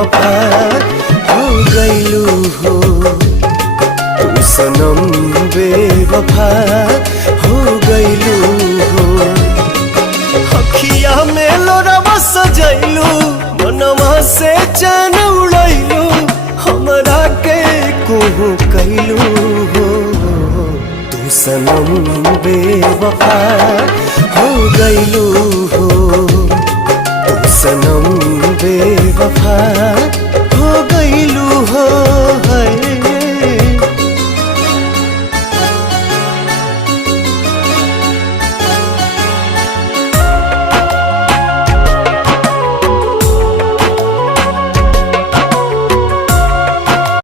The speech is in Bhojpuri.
बेवफा हो गईलू हो, तू सनम बेवफा हो गईलू हो। अखिया में लोरवा सजैलू, मनवा से चैन उड़ैलू, हमरा के कुहू कैलू हो, तू सनम बेवफा हो गईलू हो, तू सनम बेवफा